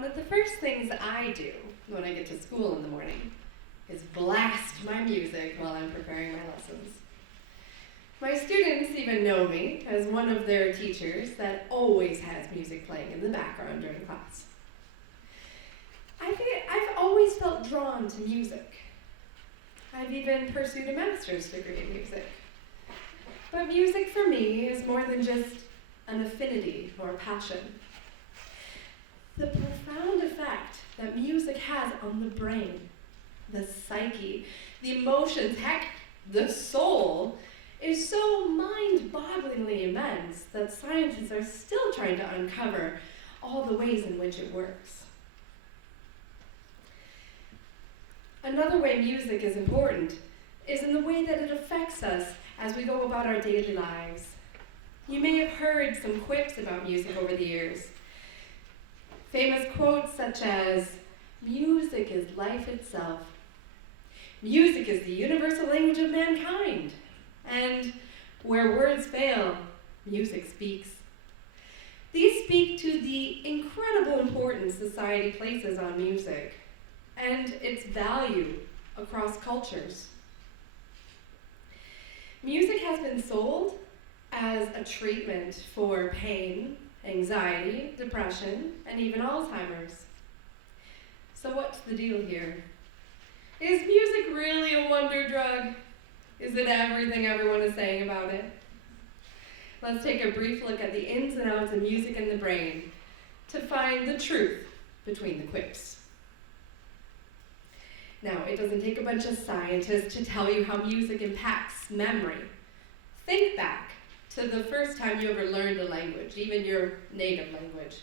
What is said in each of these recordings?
One of the first things I do when I get to school in the morning is blast my music while I'm preparing my lessons. My students even know me as one of their teachers that always has music playing in the background during class. I've always felt drawn to music. I've even pursued a master's degree in music. But music for me is more than just an affinity or passion. The profound effect that music has on the brain, the psyche, the emotions, heck, the soul, is so mind-bogglingly immense that scientists are still trying to uncover all the ways in which it works. Another way music is important is in the way that it affects us as we go about our daily lives. You may have heard some quips about music over the years. Famous quotes such as, "Music is life itself," "Music is the universal language of mankind," and "Where words fail, music speaks." These speak to the incredible importance society places on music and its value across cultures. Music has been sold as a treatment for pain, anxiety, depression, and even Alzheimer's. So what's the deal here? Is music really a wonder drug? Is it everything everyone is saying about it? Let's take a brief look at the ins and outs of music and the brain to find the truth between the quips. Now, it doesn't take a bunch of scientists to tell you how music impacts memory. Think back to the first time you ever learned a language, even your native language.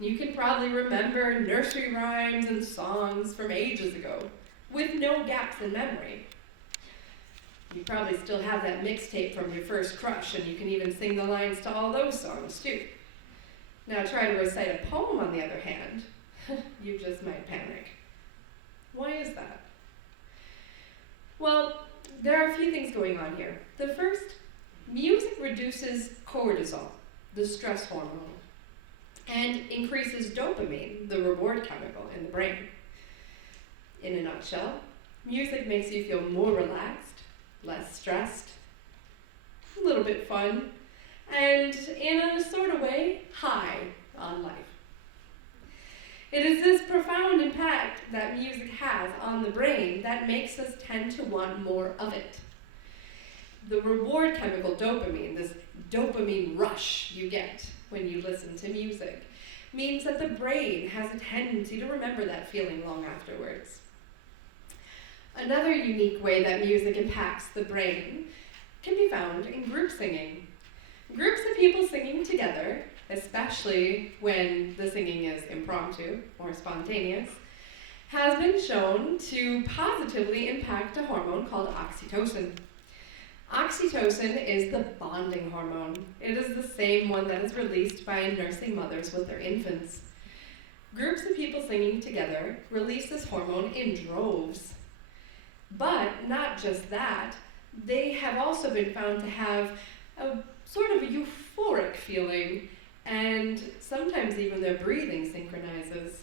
You can probably remember nursery rhymes and songs from ages ago, with no gaps in memory. You probably still have that mixtape from your first crush, and you can even sing the lines to all those songs too. Now try to recite a poem on the other hand, you just might panic. Why is that? Well, there are a few things going on here. The first, music reduces cortisol, the stress hormone, and increases dopamine, the reward chemical in the brain. In a nutshell, music makes you feel more relaxed, less stressed, a little bit fun, and in a sort of way, high on life. It is this profound impact that music has on the brain that makes us tend to want more of it. The reward chemical dopamine, this dopamine rush you get when you listen to music, means that the brain has a tendency to remember that feeling long afterwards. Another unique way that music impacts the brain can be found in group singing. Groups of people singing together, especially when the singing is impromptu or spontaneous, has been shown to positively impact a hormone called oxytocin. Oxytocin is the bonding hormone. It is the same one that is released by nursing mothers with their infants. Groups of people singing together release this hormone in droves. But not just that, they have also been found to have a sort of a euphoric feeling, and sometimes even their breathing synchronizes.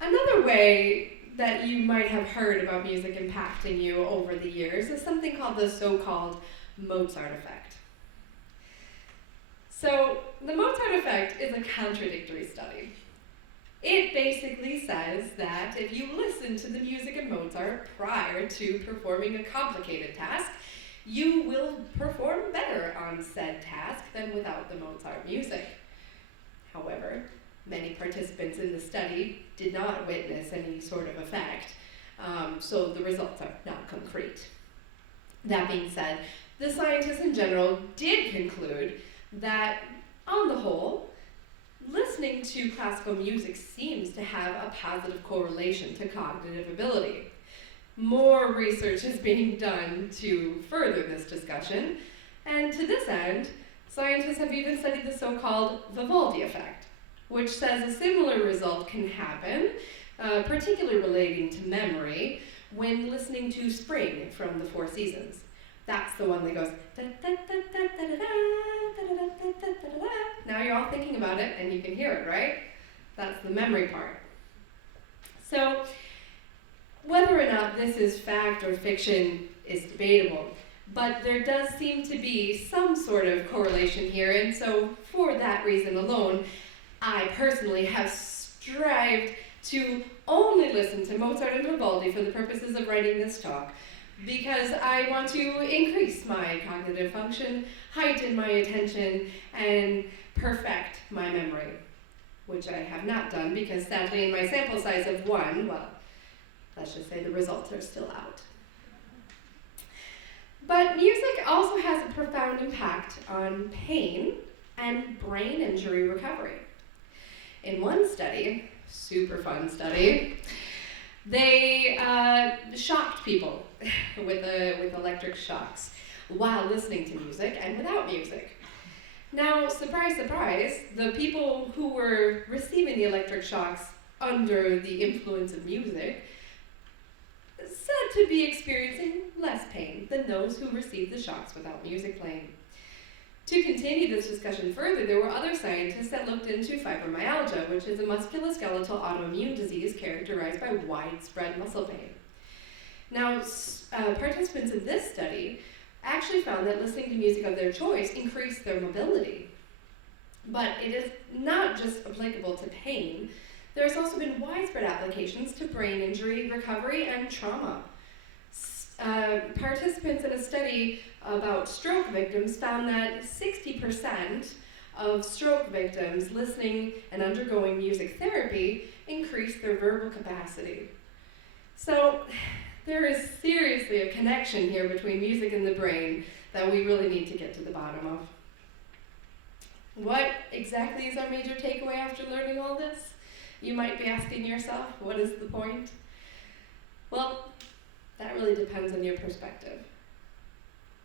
Another way that you might have heard about music impacting you over the years is something called the so-called Mozart effect. So the Mozart effect is a contradictory study. It basically says that if you listen to the music of Mozart prior to performing a complicated task, you will perform better on said task than without the Mozart music. However, many participants in the study did not witness any sort of effect, so the results are not concrete. That being said, the scientists in general did conclude that, on the whole, listening to classical music seems to have a positive correlation to cognitive ability. More research is being done to further this discussion, and to this end, scientists have even studied the so-called Vivaldi effect, which says a similar result can happen, particularly relating to memory, when listening to Spring from the Four Seasons. That's the one that goes da da da da da da da da da da da da. Now you're all thinking about about it and you can hear it, right? That's the memory part. So whether or not this is fact or fiction is debatable, but there does seem to be some sort of correlation here, and so for that reason alone, I personally have strived to only listen to Mozart and Vivaldi for the purposes of writing this talk, because I want to increase my cognitive function, heighten my attention, and perfect my memory, which I have not done because sadly in my sample size of 1, well, let's just say the results are still out. But music also has a profound impact on pain and brain injury recovery. In one study, super fun study, they shocked people with electric shocks while listening to music and without music. Now, surprise, surprise, the people who were receiving the electric shocks under the influence of music said to be experiencing less pain than those who received the shocks without music playing. To continue this discussion further, there were other scientists that looked into fibromyalgia, which is a musculoskeletal autoimmune disease characterized by widespread muscle pain. Now, participants in this study actually found that listening to music of their choice increased their mobility. But it is not just applicable to pain. There's also been widespread applications to brain injury, recovery, and trauma. Participants in a study about stroke victims found that 60% of stroke victims listening and undergoing music therapy increased their verbal capacity. So there is seriously a connection here between music and the brain that we really need to get to the bottom of. What exactly is our major takeaway after learning all this? You might be asking yourself, what is the point? Well, that really depends on your perspective.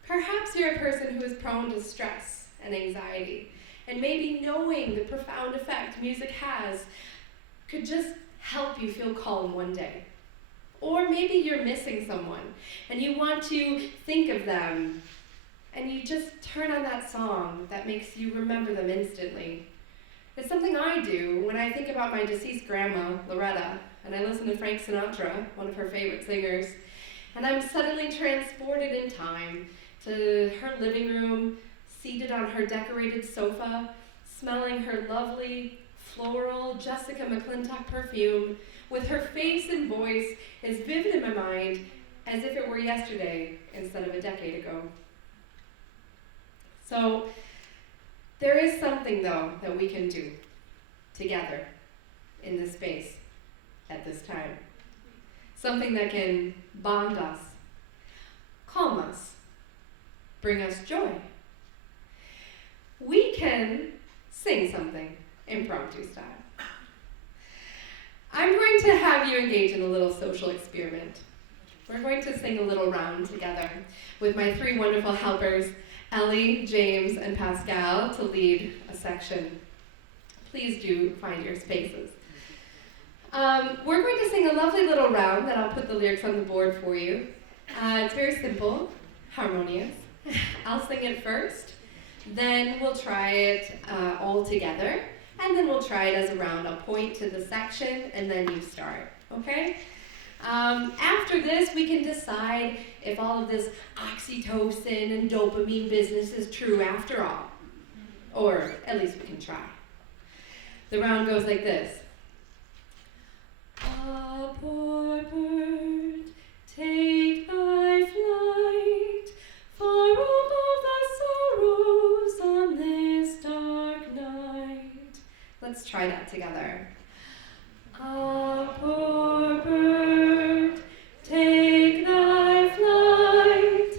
Perhaps you're a person who is prone to stress and anxiety, and maybe knowing the profound effect music has could just help you feel calm one day. Or maybe you're missing someone, and you want to think of them, and you just turn on that song that makes you remember them instantly. It's something I do when I think about my deceased grandma, Loretta, and I listen to Frank Sinatra, one of her favorite singers, and I'm suddenly transported in time to her living room, seated on her decorated sofa, smelling her lovely, floral Jessica McClintock perfume, with her face and voice as vivid in my mind as if it were yesterday instead of a decade ago. So, there is something, though, that we can do together in this space at this time. Something that can bond us, calm us, bring us joy. We can sing something impromptu style. I'm going to have you engage in a little social experiment. We're going to sing a little round together with my 3 wonderful helpers, Ellie, James, and Pascal, to lead a section. Please do find your spaces. We're going to sing a lovely little round that I'll put the lyrics on the board for you. It's very simple, harmonious. I'll sing it first, then we'll try it all together, and then we'll try it as a round. I'll point to the section, and then you start, okay? After this, we can decide if all of this oxytocin and dopamine business is true after all. Or at least we can try. The round goes like this. A poor bird, take thy flight, far above the sorrows on this dark night. Let's try that together. A poor bird, take thy flight,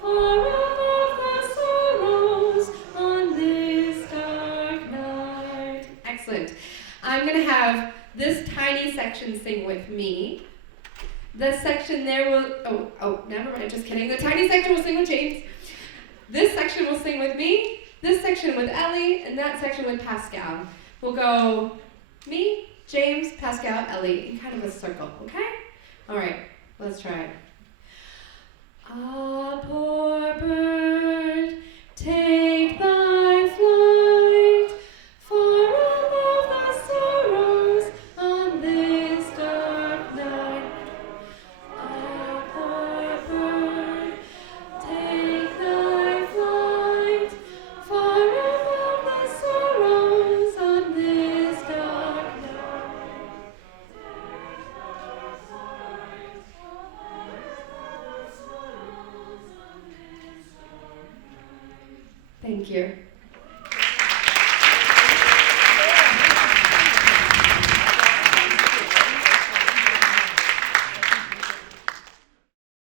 far above the sorrows on this dark night. Excellent. I'm going to have this tiny section sing with me. This section there will, never mind, just kidding. The tiny section will sing with James. This section will sing with me, this section with Ellie, and that section with Pascal. We'll go me, James, Pascal, Ellie, in kind of a circle, okay? All right, let's try it. A poor bird, take thy flight, far Thank you.